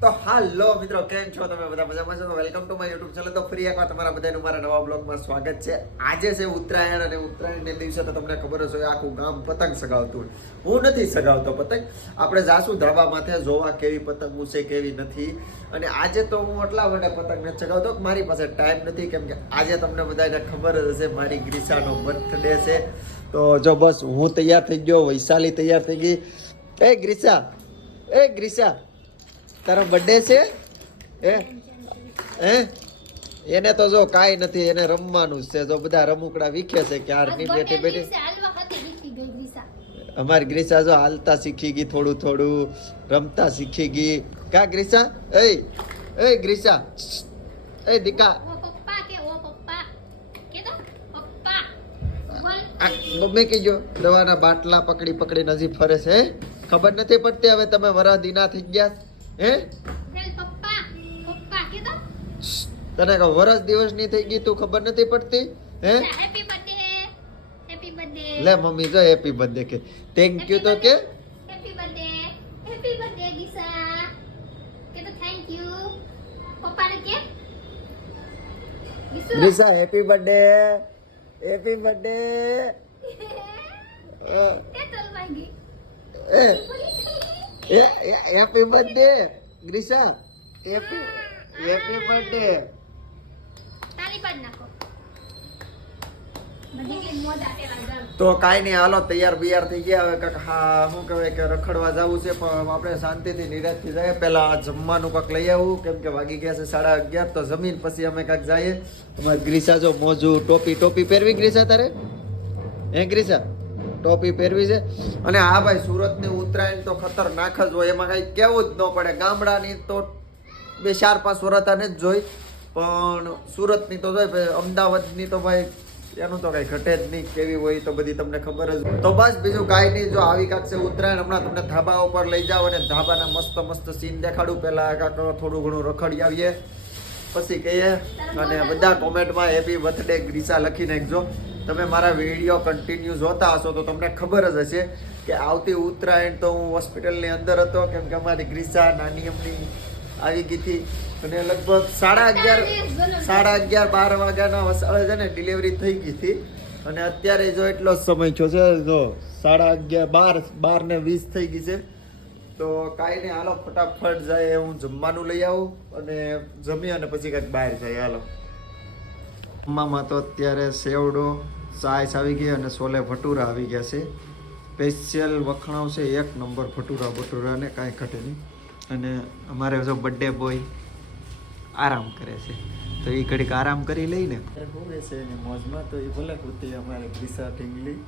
તો હાલો મિત્રો, કેમ છો તમે બધા? મજામાં છો? Welcome to my YouTube channel. તો ફરી એકવાર તમારા બધાનું મારા નવા બ્લોગમાં સ્વાગત છે. આજે છે ઉત્તરાયણ અને ઉત્તરાયણના દિવસે તો તમને ખબર જ હોય આખું ગામ પતંગ સગાવતું હોય. હું નથી સગાવતો પતંગ. આપણે જાશું ધાબા માથે જોવા કેવી પતંગો છે કેવી નથી. અને આજે તો હું એટલા માટે પતંગ નથી સગાવતો કે મારી પાસે ટાઈમ નથી, કેમ કે આજે તમને બધાને ખબર જ હશે મારી ગ્રીસાનો બર્થડે છે. તો જો બસ હું તૈયાર થઈ ગયો, વૈશાલી તૈયાર થઈ ગઈ. એ ગ્રીસા તારો બર્થડે છે હે? એને તો જો કાંઈ નથી, એને રમવાનું જ છે. જો બધા રમુકડા વીખે છે ક્યારની બેઠી બેઠી. અમારી ગ્રીસા જો હાલતા શીખી ગઈ, થોડું થોડું રમતા શીખી ગઈ. કા ગ્રીસા? એ ગ્રીસા, એ દીકા મમ્મી કીજો દવાના બાટલા પકડી પકડીને હજી ફરે છે. ખબર નથી પડતી હવે તમે વરહ દીના થઈ ગયા હે? તને કહું વરસ દિવસ ની થઈ ગઈ, તું ખબર નથી પડતી હે? લે મમ્મી જો હેપી બર્થડે કે થેન્ક યુ તો કે ગ્રીસા happy birthday, happy birthday. Happy birthday ગ્રીસા, હેપી બર્થડે. તો કાંઈ નહીં, હાલો તૈયાર બિયાર થઈ ગયા. હવે કાંક હા શું કહેવાય કે રખડવા જવું છે, પણ આપણે શાંતિથી નિરાશથી જઈએ. પહેલાં જમવાનું કાંક લઈ આવું, કેમ કે વાગી ગયા છે 11:30. તો જમીન પછી અમે કાંક જઈએ. અમારે ગ્રીસા જો મોજું ટોપી પહેરવી. ગ્રીસા તારે હે? ગ્રીસા ટોપી પહેરવી છે. અને હા ભાઈ, સુરતની ઉત્તરાયણ તો ખતરનાક જ હોય, એમાં કાંઈ કહેવું જ ન પડે. ગામડાની તો 2-4-5 વર્ષ જ જોઈ, પણ સુરતની તો જોઈ. અમદાવાદની તો ભાઈ એનું તો કાંઈ ઘટે જ નહીં. કેવી હોય તો બધી તમને ખબર જ. તો બસ બીજું કાંઈ નહીં. જો આવી કાંક છે ઉત્તરાયણ, હમણાં તમને ધાબા ઉપર લઈ જાઓ અને ધાબાના મસ્ત મસ્ત સીન દેખાડું. પહેલાં કાંક થોડું ઘણું રખડી આવીએ, પછી કહીએ. અને બધા કોમેન્ટમાં હેપી બર્થડે ગ્રીસા લખી નાખજો. તમે મારા વિડીયો કન્ટિન્યુ જોતા હશો તો તમને ખબર જ હશે કે આવતી ઉત્તરાયણ તો હું હોસ્પિટલની અંદર હતો, કેમ કે અમારી ગ્રીસા નાની અમની આવી ગઈ હતી. અને લગભગ 11:30 12 વાગ્યાના વસાળે છે ને ડિલિવરી થઈ ગઈ હતી. અને અત્યારે જો એટલો જ સમય થયો છે, જો 11:30 12:20 થઈ ગઈ છે. તો કાંઈ નહીં, હાલો ફટાફટ જાય, હું જમવાનું લઈ આવું અને જમી અને પછી કાંઈક બહાર જાય. હાલો જમવામાં તો અત્યારે સેવડો સાઈસ આવી ગઈ અને છોલે ભટુરા આવી ગયા છે. સ્પેશિયલ વખણાવ છે, 1 નંબર ભટુરાને કાંઈ ઘટે નહીં. અને અમારે જો બર્થડે બોય આરામ કરે છે, તો એ ઘડીક આરામ કરી લઈને હોવે છે ને મોજમાં. તો એ ભલે હોતી અમારે ગ્રીસા ઢીંગલી.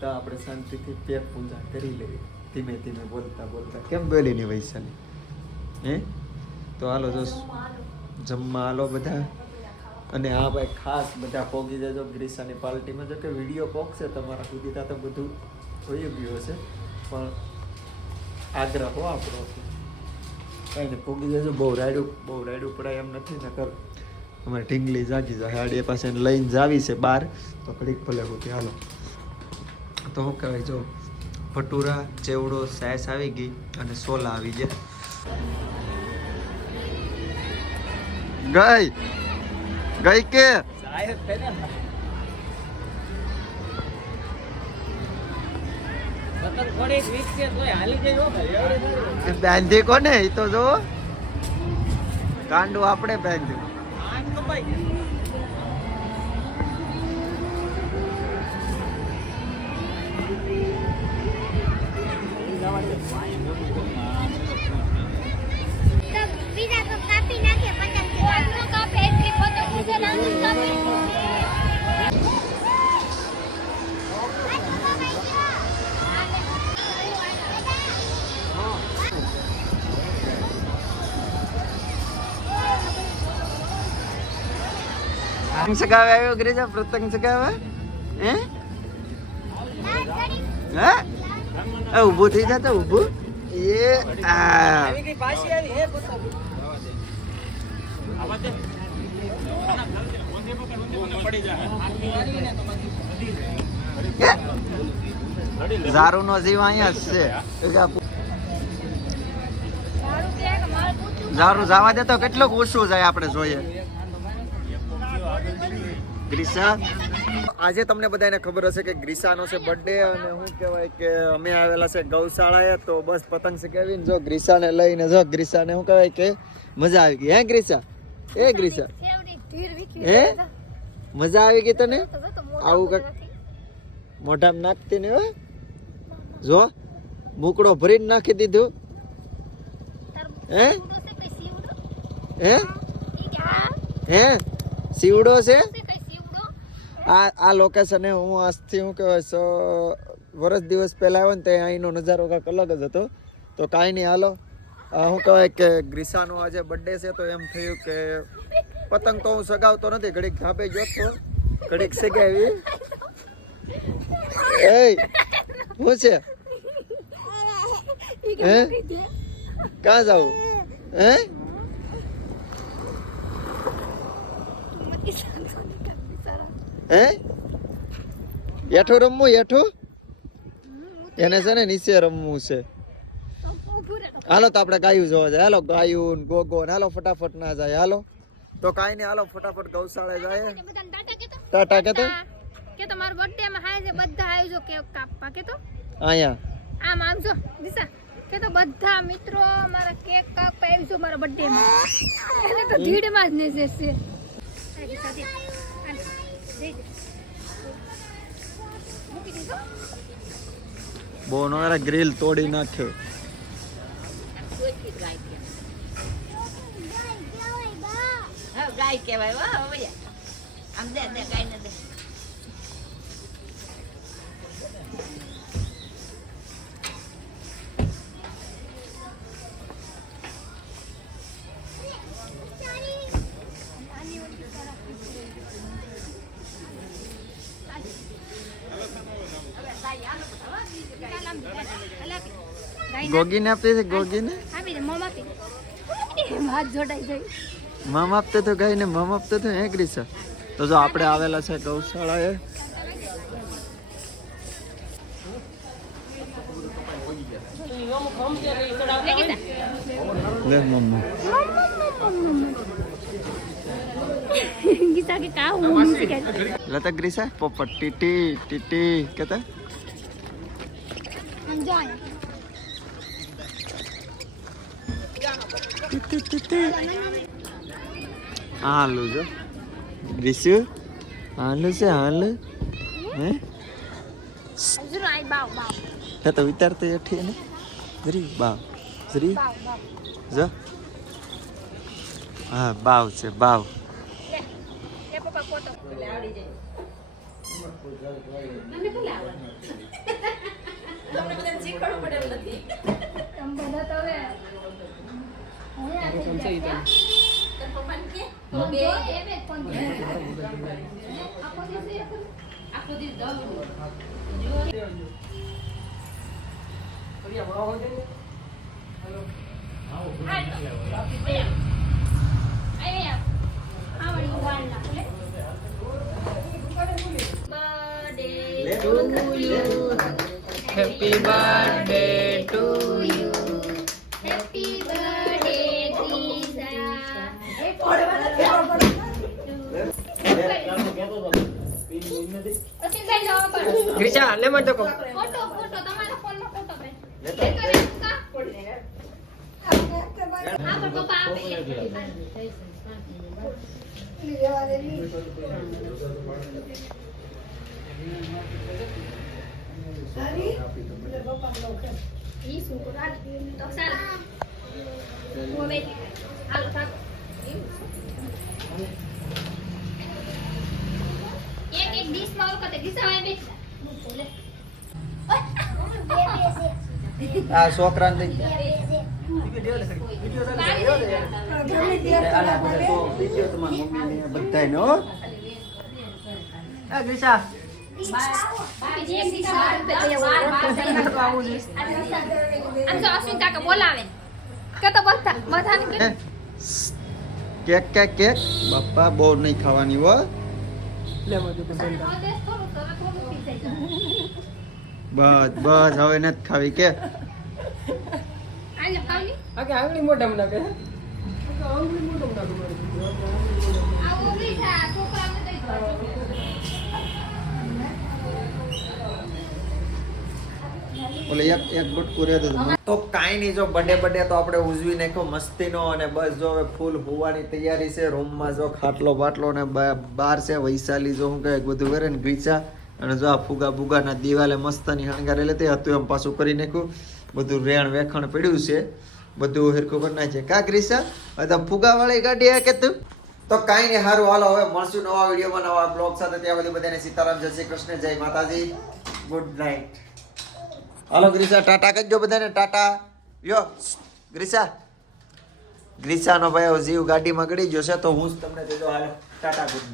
તો આપણે શાંતિથી પેટ પૂજા કરી લઈએ, ધીમે ધીમે બોલતા બોલતા. કેમ બોલી નહીં વૈશાલી હે? તો હાલો જો જમવા હાલો બધા. અને હા ભાઈ, ખાસ બધા પોગી જજો ગ્રીસાની પાર્ટીમાં. જો કે વિડીયો પોગશે તમારા સુધી તો બધું જોઈ ગયું હશે, પણ આગ્રહ હો આપણો કાંઈ નહીં, પોગી જજો. બહુ રાયડું પડાય એમ નથી. નકર અમારે ઢીંગલી જાગી જાય. હાડી પાસે લઈને જાવી છે બહાર, તો ઘડીક ભલે હોતી. હાલો તો શું કહેવાય, જો ભટુરા ચેવડો સાઈસ આવી ગઈ અને સોલા આવી ગયા. ગઈ કે બાંધી કોને? એ તો જો કાંડું આપણે બાંધ્યું. પતંગ ચગાવે આવ્યો ગ્રીસા, પતંગ ચગાવે હે? ઊભું થઈ જતો ઊભું. એ ઝારૂ નો જીવ અહીંયા જ છે. જારું જવા દે તો કેટલું ઓછું જાય આપણે જોઈએ. ગ્રીસા આજે તમને બધાને ખબર હશે કે ગ્રીસાનો છે બર્થડે અને શું કહેવાય કે અમે આવેલા છે ગૌશાળાએ તો બસ પતંગ ચગાવીને જો ગ્રીસાને લઈને જો ગ્રીસાને શું કહેવાય કે મજા આવી ગઈ. હે ગ્રીસા? એ ગ્રીસા હે મજા આવી ગઈ તને? આવું કઈક મોઢામાં નાખતી ને હો જો મૂકડો ભરીને નાખી દીધું. હે હે હે સીવડો છે આ લોકેશન હું આજથી શું કહેવાય વર્ષ દિવસ પહેલા આવ્યો ને તે અહીંનો નજારો કાંઈક અલગ જ હતો. તો કાંઈ નહીં હાલો શું કહેવાય કે ગ્રીસાનો આજે બર્થડે છે તો એમ થયું કે પતંગ તો હું સગાવતો નથી ઘડીક ધાપે ગયો તો ઘડીક સગાવી. એ શું છે હે ક્યાં જાવ હે હે હેઠું રમવું હેઠું એને છે ને નીચે રમવું છે. હાલો તો આપણે ગાયું જોવા જાય. હાલો ગાયું ગોગો હાલો ફટાફટ ના જાય. હાલો તો કાઈ નહીં હાલો ફટાફટ ગૌશાળા જાય. ટાટા કેતો કે તમારો બર્થડે માં હાય છે બધા આવજો કેક કાપવા કે તો આયા આમ આવજો દિશા કે તો બધા મિત્રો મારા કેક કાપવા આવજો મારા બર્થડે માં. એટલે તો ભીડ માં જ નજર છે. બોનો યાર ગ્રીલ તોડી નાખ્યો. ગાય કહેવાય વાહ આમ દે દે ગાય ને દે. ગોગીને આપી છે ગોગીને આપી દે મમ આપી દે હાથ જોડાઈ જાય. મમ આપતે તો ગઈ ને મમ આપતે તો હે ગ્રીસા. તો જો આપણે આવેલા છે ગૌશાળાએ. લે મમ્મી ગીતા કે કા હું શીખે લતા ગ્રીસા પોપટ ટીટી ટીટી કેતા સમજાય હાલું જો ગ્રીસુ હાલું છે હાલું હે જરૂર આઈ બાવ બાવ હે તો વિચારતો એઠી ને જરી બાવ જરી બાવ બાવ જો હા બાવ છે બાવ. એ પપ્પા ફોટો લે આવડી જાય મને ભલે આવડે તમને બધાને શીખવાડવું પડે એમ નથી. તમે બધા તો હવે હું આ સમજાઈ દઉં પપ્પાને કે બે એ બે ફોન આખો દિવસ દઉં જો કરિયા વાવ દે હેલો આવો આયા આવડી વાળ ના બોલે birthday to you happy birthday to you happy birthday ગ્રીસા લે મત કો ફોટો ફોટો તમારા ફોન નો ફોટો બે હા પણ પપ્પા આપે ઈ શું કરા તો ચાલ હું બે હાલો થાક એક એક ડીશ માં વખતે દિશાવાય બેઠા બોલે આ છોકરાને દઈ બધાને હો ગ્રીસા બોલાવે કે તો બધા બધાને કેક કેક કેક બાપા બહુ નહીં ખાવાની હો. લે મત કો બંધ બસ બસ હવે નથી ખાવી કે આગે આંગળી મોઢામાં નાખે આ ઊંઘી છે આ છોકરાને દઈ દો ઓલે એક ગુટકું રહે તો કાંઈ નહીં. જો બર્થડે તો આપણે ઉજવી નાખ્યો મસ્તીનો અને બસ જો હવે ફૂલ હોવાની તૈયારી છે. રૂમમાં જો ખાટલો બાટલો ને બહાર છે વૈશાલી જો હું કહે બધું કરે ને ગ્રીચા અને જો આ ફુગા બુગાના દિવાલે મસ્તની હણગારેલી હતી હતું એમ પાછું કરી નાખ્યું. બધું રેણ વેખણ પડ્યું છે બધું હિરકું કરી નાખે કા ગ્રીસા હવે તો ફુગા વાળી ગાડી આ કે તું તો કાંઈ નહીં. સારું હાલો હવે મળશું નવા વિડીયોમાં નવા બ્લોગ સાથે. ત્યાં સુધી બધાને સીતારામ જય શ્રી કૃષ્ણ જય માતાજી ગુડ નાઇટ. હાલો ગ્રીસા ટાટા કરજો બધાને ટાટા. યો ગ્રીસાનો ભાઈ જીવ ગાડીમાં ગળી ગયો છે તો હું જ તમને કહેજો હાલો ટાટા ગુડ નાઇટ.